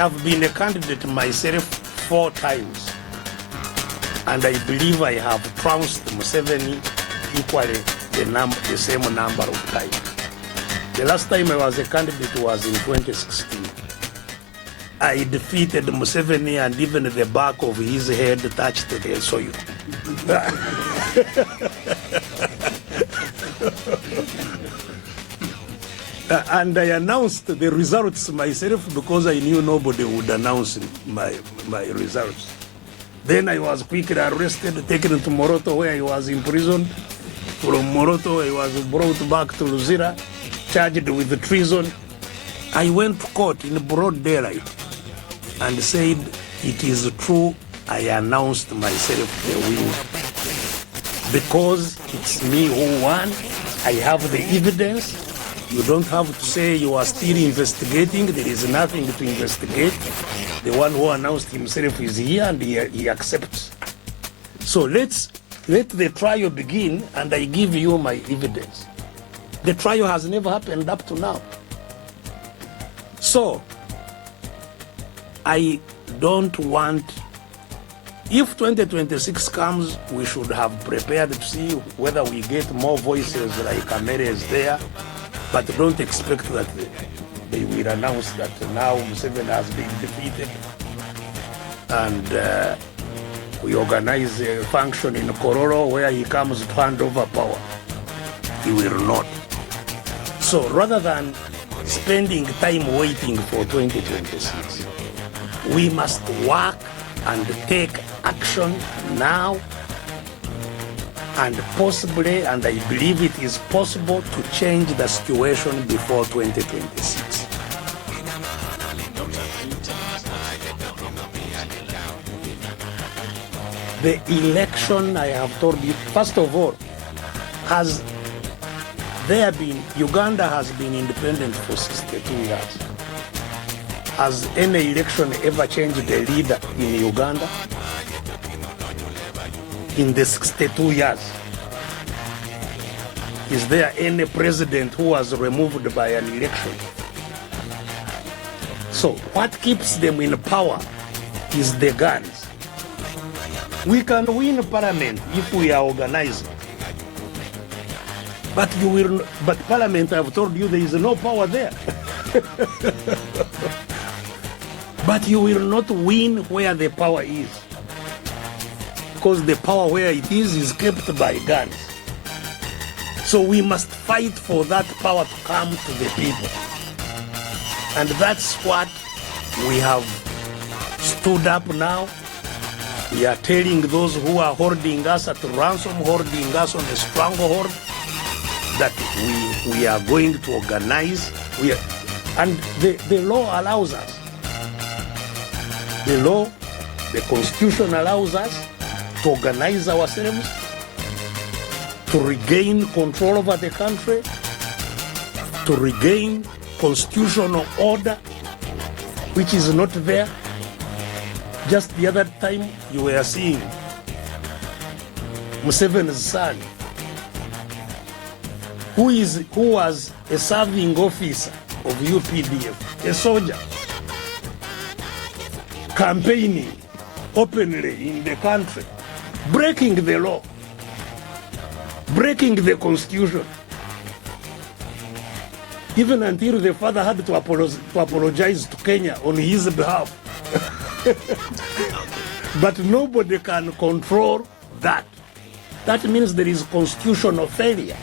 I've been a candidate myself 4 times, and I believe I have trounced Museveni equally the same number of times. The last time I was a candidate was in 2016. I defeated Museveni and even the back of his head touched the soil. And I announced the results myself because I knew nobody would announce my results. Then I was quickly arrested, taken to Moroto where I was imprisoned. From Moroto I was brought back to Luzira, charged with treason. I went to court in broad daylight and said, it is true, I announced myself the winner. Because it's me who won, I have the evidence. You don't have to say you are still investigating. There is nothing to investigate. The one who announced himself is here and he accepts. So let the trial begin and I give you my evidence. The trial has never happened up to now. So I don't want, if 2026 comes, we should have prepared to see whether we get more voices like Amere is there. But don't expect that they will announce that now Museveni has been defeated and we organize a function in Kororo where he comes to hand over power. He will not. So rather than spending time waiting for 2026, we must work and take action now, and possibly, and I believe it is possible, to change the situation before 2026. The election, I have told you, first of all, has there been, Uganda has been independent for 62 years. Has any election ever changed the leader in Uganda? In the 62 years, is there any president who was removed by an election? So what keeps them in power is the guns. We can win parliament if we are organized. But parliament, I've told you, there is no power there. But you will not win where the power is, because the power where it is kept by guns. So we must fight for that power to come to the people. And that's what we have stood up now. We are telling those who are holding us at ransom, holding us on a stranglehold, that we are going to organize. And the law allows us. The law, the Constitution allows us to organize ourselves, to regain control over the country, to regain constitutional order, which is not there. Just the other time you were seeing Museveni's son, who was a serving officer of UPDF, a soldier, campaigning openly in the country, breaking the law, breaking the Constitution, even until the father had to apologize to Kenya on his behalf. But nobody can control that. That means there is constitutional failure.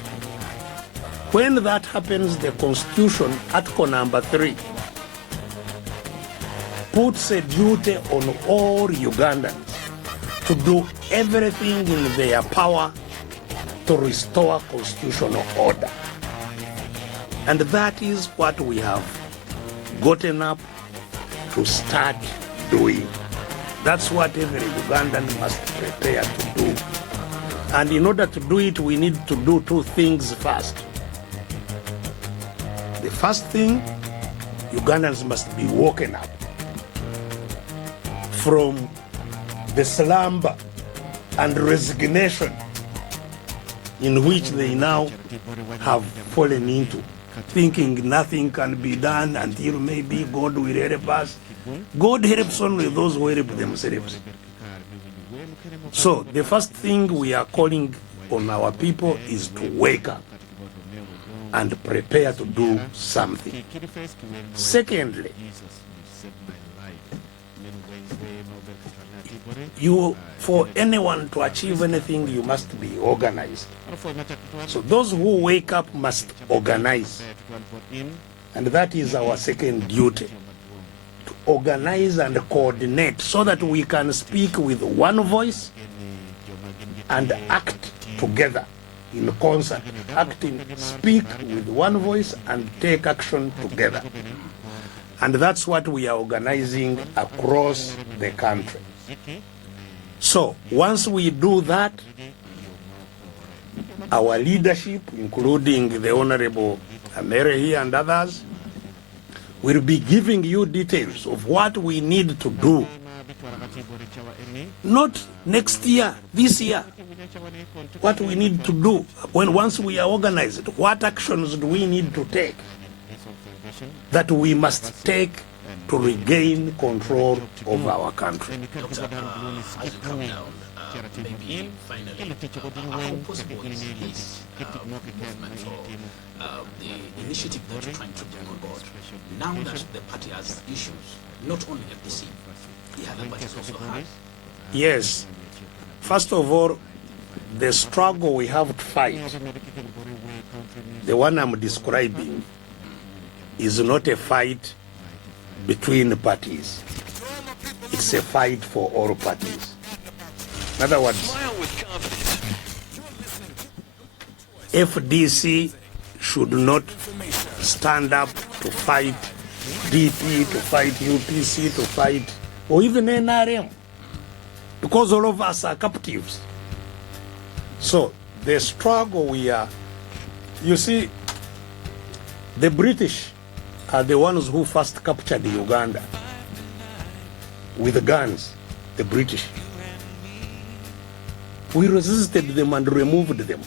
When that happens, the Constitution, Article number 3, puts a duty on all Ugandans to do everything in their power to restore constitutional order. And that is what we have gotten up to start doing. That's what every Ugandan must prepare to do. And in order to do it, we need to do 2 things first. The first thing, Ugandans must be woken up from the slumber and resignation in which they now have fallen into, thinking nothing can be done until maybe God will help us. God helps only those who help themselves. So the first thing we are calling on our people is to wake up and prepare to do something. Secondly, for anyone to achieve anything, you must be organized. So those who wake up must organize. And that is our second duty, to organize and coordinate so that we can speak with one voice and act together in concert. Speak with one voice and take action together. And that's what we are organizing across the country. So once we do that, our leadership, including the Honorable Mary here and others, will be giving you details of what we need to do. Not next year, this year. What we need to do once we are organized, what actions do we need to take that we must take to regain control of our country. Doctor, as you come down, maybe finally, how possible is this movement or the initiative that you're trying to bring on board, now that the party has issues, not only FDC, the other parties also have? Yes. First of all, the struggle we have to fight, the one I'm describing, is not a fight between parties. It's a fight for all parties. In other words, FDC should not stand up to fight DP, to fight UPC, to fight, or even NRM, because all of us are captives. So the struggle we are, you see, the British are the ones who first captured Uganda with guns, the British. We resisted them and removed them.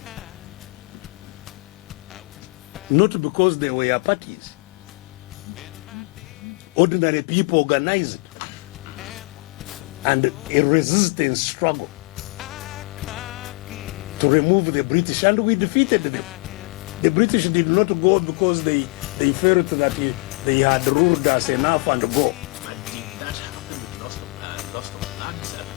Not because they were parties. Ordinary people organized and a resistance struggle to remove the British, and we defeated them. The British did not go because they felt that they had ruled us enough and go. But did that happen with loss of lands and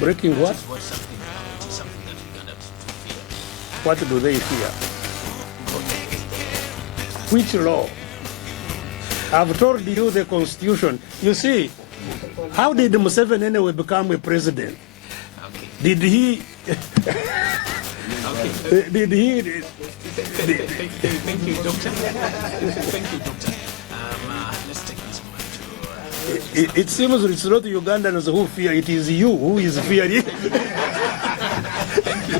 Breaking what? What something that Uganda fear? What do they fear? Which law? I've told you the Constitution. You see, how did Museveni anyway become a president? Okay. Did he? Okay. Did he? Thank you, Doctor. Thank you, Doctor. Let's take this one to... It seems it's not Ugandans who fear, it is you who is fearing.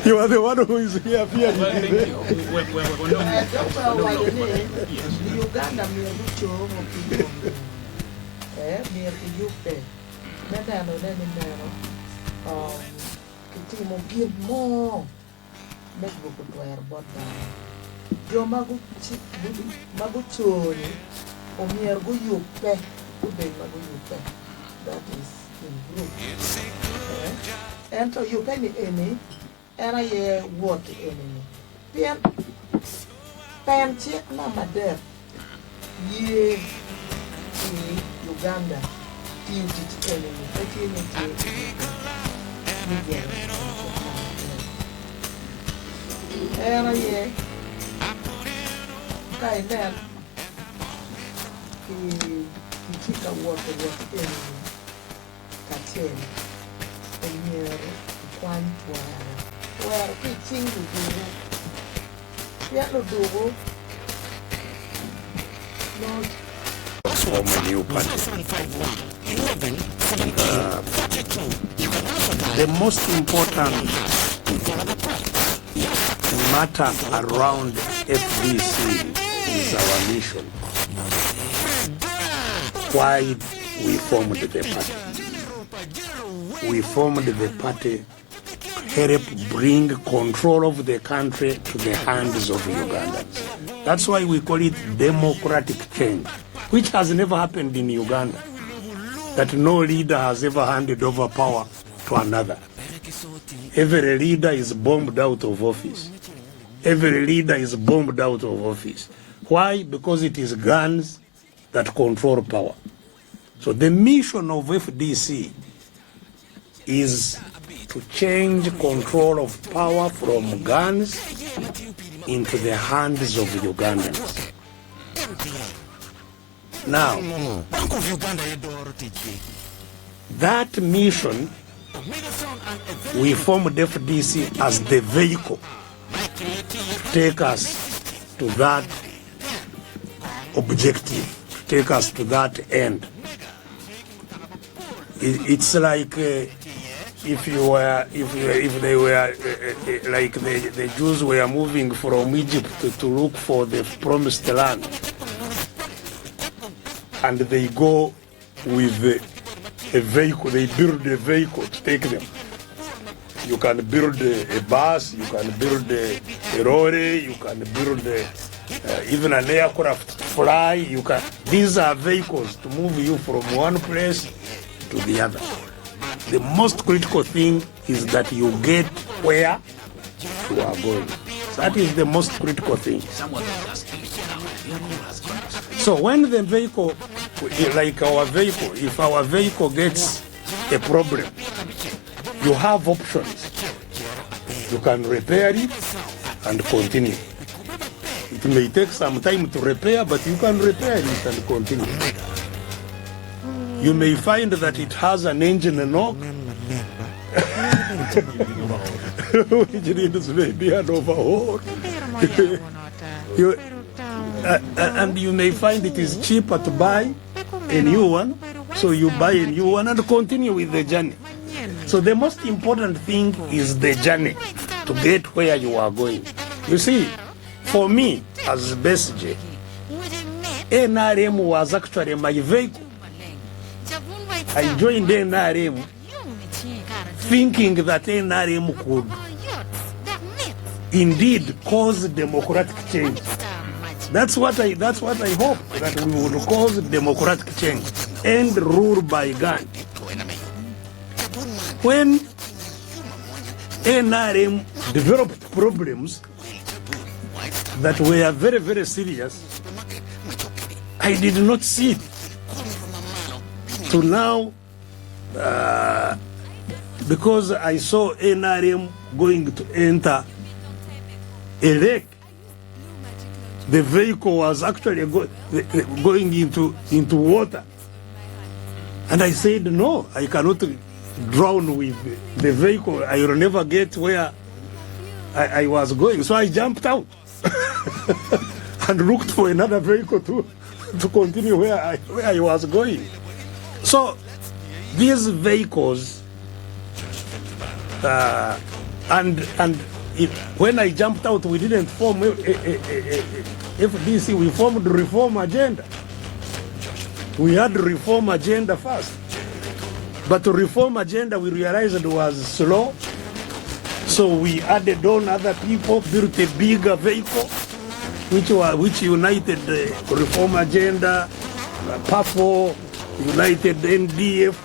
You are the one who is here fearing. Well, thank you. Uganda kitimo give more make go to air border jo magu chori o mier go yupe go be magu yupe, that is in group ento yupe ni eni era ye what eni pien pen check na mader ye Uganda ti eni era ye kai ner ki tika wote in kachen enyer kwan twara ki chingu duro ya lo duro no Form a new party. The most important matter around FDC is our mission. Why we formed the party? We formed the party to help bring control of the country to the hands of Ugandans. That's why we call it democratic change, which has never happened in Uganda, that no leader has ever handed over power to another. Every leader is bombed out of office. Every leader is bombed out of office. Why? Because it is guns that control power. So the mission of FDC is to change control of power from guns into the hands of Ugandans. Now, that mission, we formed FDC as the vehicle to take us to that objective, to take us to that end. It's like if they were like the Jews were moving from Egypt to look for the promised land, and they go with a vehicle, they build a vehicle to take them. You can build a bus, you can build a lorry, you can build even an aircraft to fly. These are vehicles to move you from one place to the other. The most critical thing is that you get where you are going. That is the most critical thing. So when the vehicle, like our vehicle, if our vehicle gets a problem, you have options. You can repair it and continue. It may take some time to repair, but you can repair it and continue. You may find that it has an engine knock, which needs maybe an overhaul. And you may find it is cheaper to buy a new one, so you buy a new one and continue with the journey. So the most important thing is the journey to get where you are going. You see, for me as Besigye, NRM was actually my vehicle. I joined NRM thinking that NRM could indeed cause democratic change. That's what I hope, that we will cause democratic change and rule by gun. When NRM developed problems that were very, very serious, I did not see it. To now, because I saw NRM going to enter a lake, the vehicle was actually going into water. And I said, no, I cannot drown with the vehicle. I will never get where I was going. So I jumped out and looked for another vehicle to continue where I was going. So these vehicles, when I jumped out, we didn't form FDC, we formed the reform agenda. We had the reform agenda first. But the reform agenda, we realized it was slow. So we added on other people, built a bigger vehicle, which united the reform agenda, PAFO, united NDF,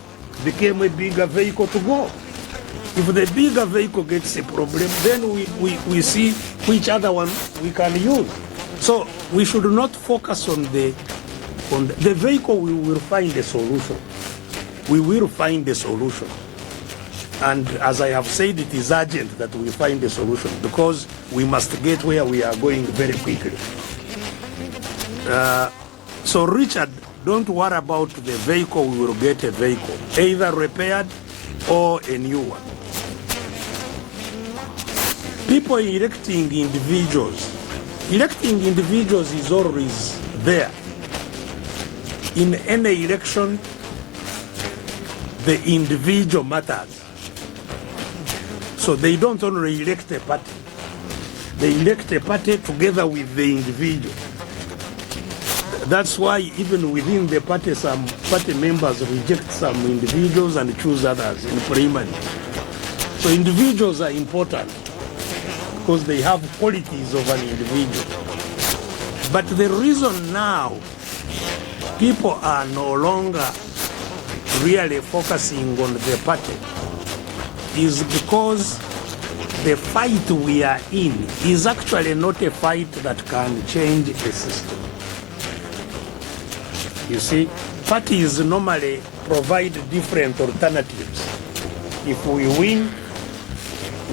became a bigger vehicle to go. If the bigger vehicle gets a problem, then we see which other one we can use. So we should not focus on the vehicle. We will find a solution. We will find a solution. And as I have said, it is urgent that we find a solution because we must get where we are going very quickly. So Richard, don't worry about the vehicle. We will get a vehicle, either repaired or a new one. People electing individuals is always there. In any election, the individual matters. So they don't only elect a party. They elect a party together with the individual. That's why even within the party, some party members reject some individuals and choose others in primary. So individuals are important because they have qualities of an individual. But the reason now people are no longer really focusing on the party is because the fight we are in is actually not a fight that can change a system. You see, parties normally provide different alternatives. If we win,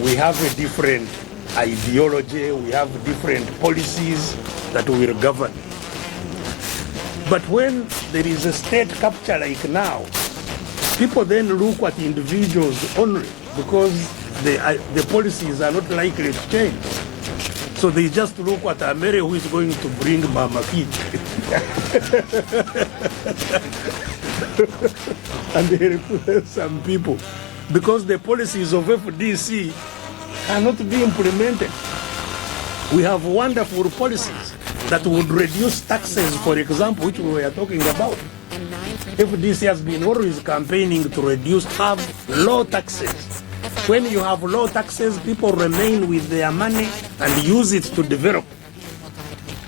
we have a different ideology, we have different policies that will govern. But when there is a state capture like now, people then look at individuals only because the policies are not likely to change. So they just look at Amere who is going to bring Mama Kid. And they replace some people. Because the policies of FDC cannot be implemented. We have wonderful policies that would reduce taxes, for example, which we were talking about. FDC has been always campaigning to have low taxes. When you have low taxes, people remain with their money and use it to develop.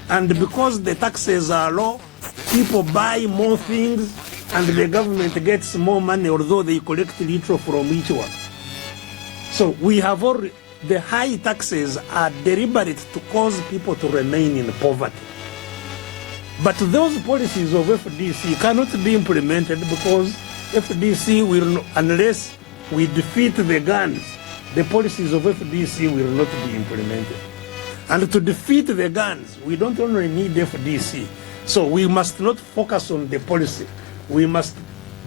And because the taxes are low, people buy more things and the government gets more money, although they collect little from each one. So we have already, the high taxes are deliberate to cause people to remain in poverty. But those policies of FDC cannot be implemented because FDC will, unless we defeat the guns, the policies of FDC will not be implemented. And to defeat the guns, we don't only need FDC. So we must not focus on the policy. We must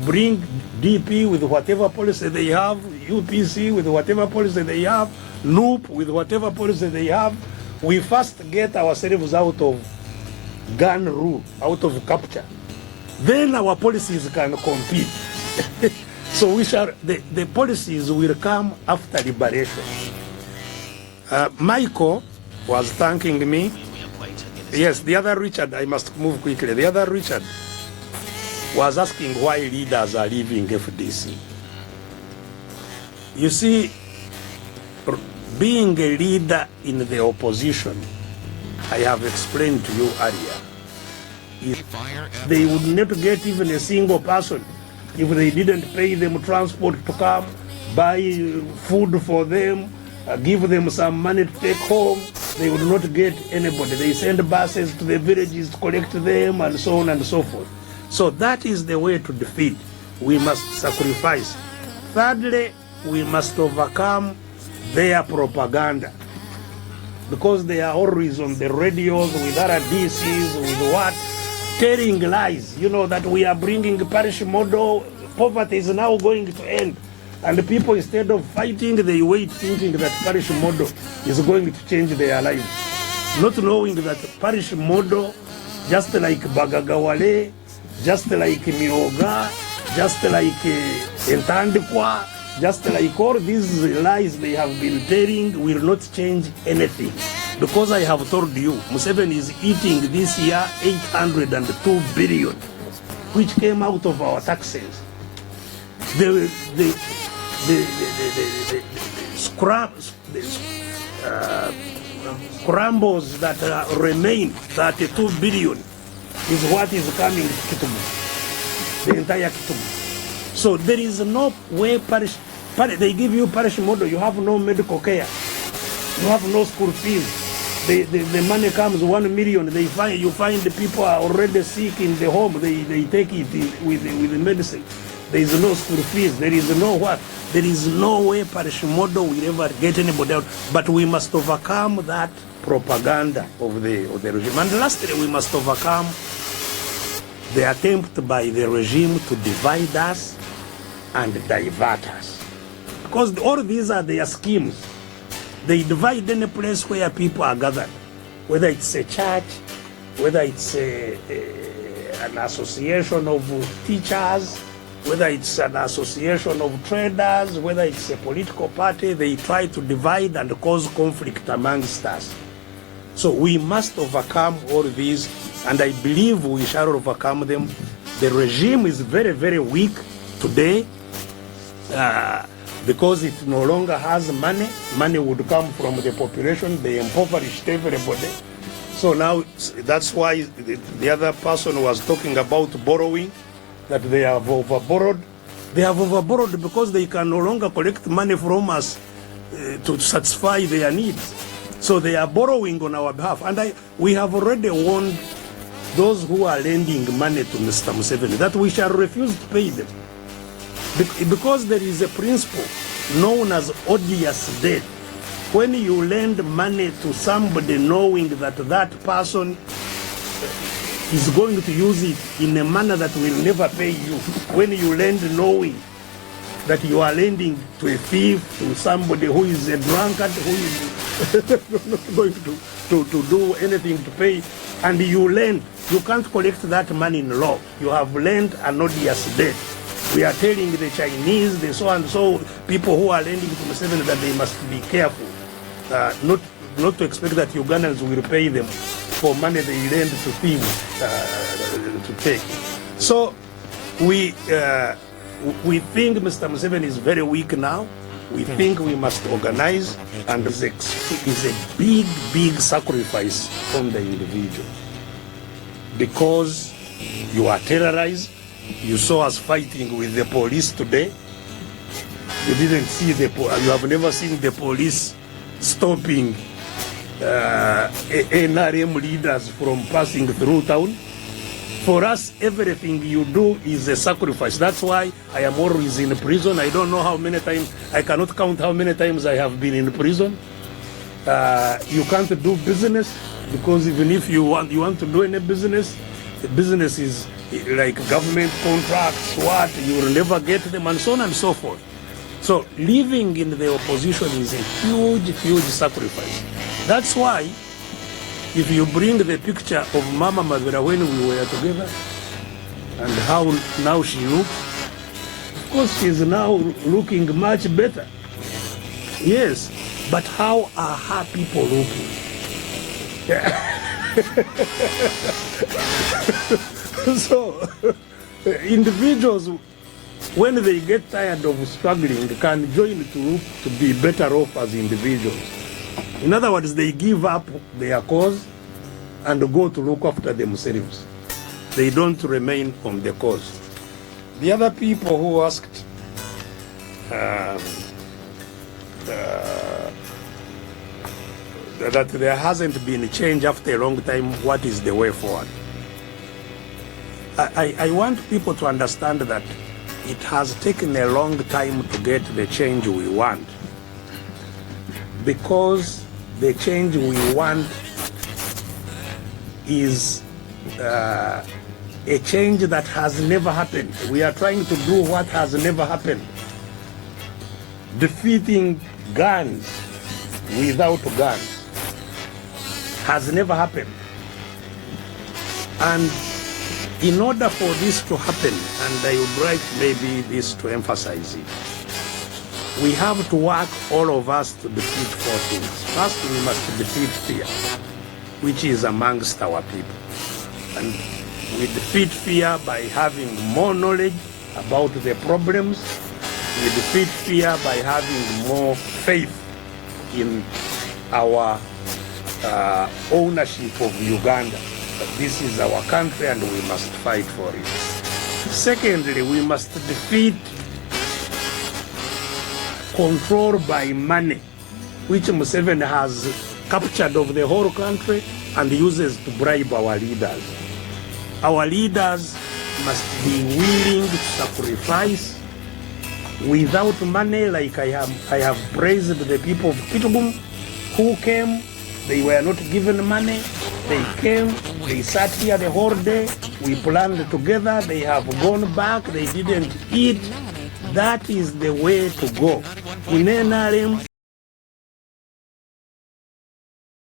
bring DP with whatever policy they have, UPC with whatever policy they have, NUP with whatever policy they have. We first get ourselves out of gun rule, out of capture. Then our policies can compete. So the policies will come after liberation. Michael was thanking me. Yes, the other Richard, I must move quickly. The other Richard was asking why leaders are leaving FDC. You see, being a leader in the opposition, I have explained to you earlier, they would not get even a single person if they didn't pay them transport to come, buy food for them, give them some money to take home. They would not get anybody. They send buses to the villages to collect them and so on and so forth. So that is the way to defeat. We must sacrifice. Thirdly, we must overcome their propaganda, because they are always on the radios with RDCs, with what? Telling lies. You know that we are bringing parish model, poverty is now going to end. And the people, instead of fighting, they wait thinking that parish model is going to change their lives. Not knowing that parish model, just like Bagagawale, just like Mioga, just like Entandikwa, just like all these lies they have been telling, will not change anything. Because I have told you, Museveni is eating this year 802 billion, which came out of our taxes. The scrambles that remain, 32 billion, is what is coming to Kitubu, the entire Kitubu. So there is no way they give you parish model, you have no medical care, you have no school fees. The money comes 1 million, you find the people are already sick in the home, they take it with the medicine. There is no school fees, there is no what? There is no way parish model will ever get anybody out. But we must overcome that propaganda of the regime. And lastly, we must overcome the attempt by the regime to divide us and divert us. Because all these are their schemes. They divide any place where people are gathered, whether it's a church, whether it's an association of teachers, whether it's an association of traders, whether it's a political party. They try to divide and cause conflict amongst us. So we must overcome all these, and I believe we shall overcome them. The regime is very, very weak today because it no longer has money. Money would come from the population. They impoverished everybody. So now that's why the other person was talking about borrowing, that they have overborrowed. They have overborrowed because they can no longer collect money from us to satisfy their needs. So they are borrowing on our behalf. And we have already warned those who are lending money to Mr. Museveni that we shall refuse to pay them. Because there is a principle known as odious debt. When you lend money to somebody knowing that that person is going to use it in a manner that will never pay you, when you lend knowing that you are lending to a thief, to somebody who is a drunkard, who is not going to do anything to pay, and you lend, you can't collect that money in law. You have lent an odious debt. We are telling the Chinese, the so and so people who are lending to Museveni that they must be careful, not to expect that Ugandans will pay them for money they lend to thieves to take. So we think Mr. Museveni is very weak now. We think we must organize, and it's a big, big sacrifice on the individual. Because you are terrorized. You saw us fighting with the police today. You didn't see you have never seen the police stopping NRM leaders from passing through town. For us, everything you do is a sacrifice. That's why I am always in prison. I don't know how many times, I cannot count how many times I have been in prison. You can't do business because even if you want to do any business, the business is like government contracts, you will never get them, and so on and so forth. So living in the opposition is a huge, huge sacrifice. That's why if you bring the picture of Mama Mavera when we were together and how now she looks, of course she's now looking much better. Yes, but how are her people looking? So individuals, when they get tired of struggling, can join to be better off as individuals. In other words, they give up their cause and go to look after themselves. They don't remain on the cause. The other people who asked that there hasn't been a change after a long time, what is the way forward? I want people to understand that it has taken a long time to get the change we want, because the change we want is a change that has never happened. We are trying to do what has never happened. Defeating guns without guns has never happened. And in order for this to happen, and I would like maybe this to emphasize it, we have to work, all of us, to defeat four things. First, we must defeat fear, which is amongst our people. And we defeat fear by having more knowledge about the problems. We defeat fear by having more faith in our ownership of Uganda. This is our country and we must fight for it. Secondly, we must defeat control by money, which Museveni has captured of the whole country and uses to bribe our leaders. Our leaders must be willing to sacrifice without money, like I have praised the people of Kitgum who came. They were not given money. They came, they sat here the whole day. We planned together. They have gone back. They didn't eat. That is the way to go. In NRM,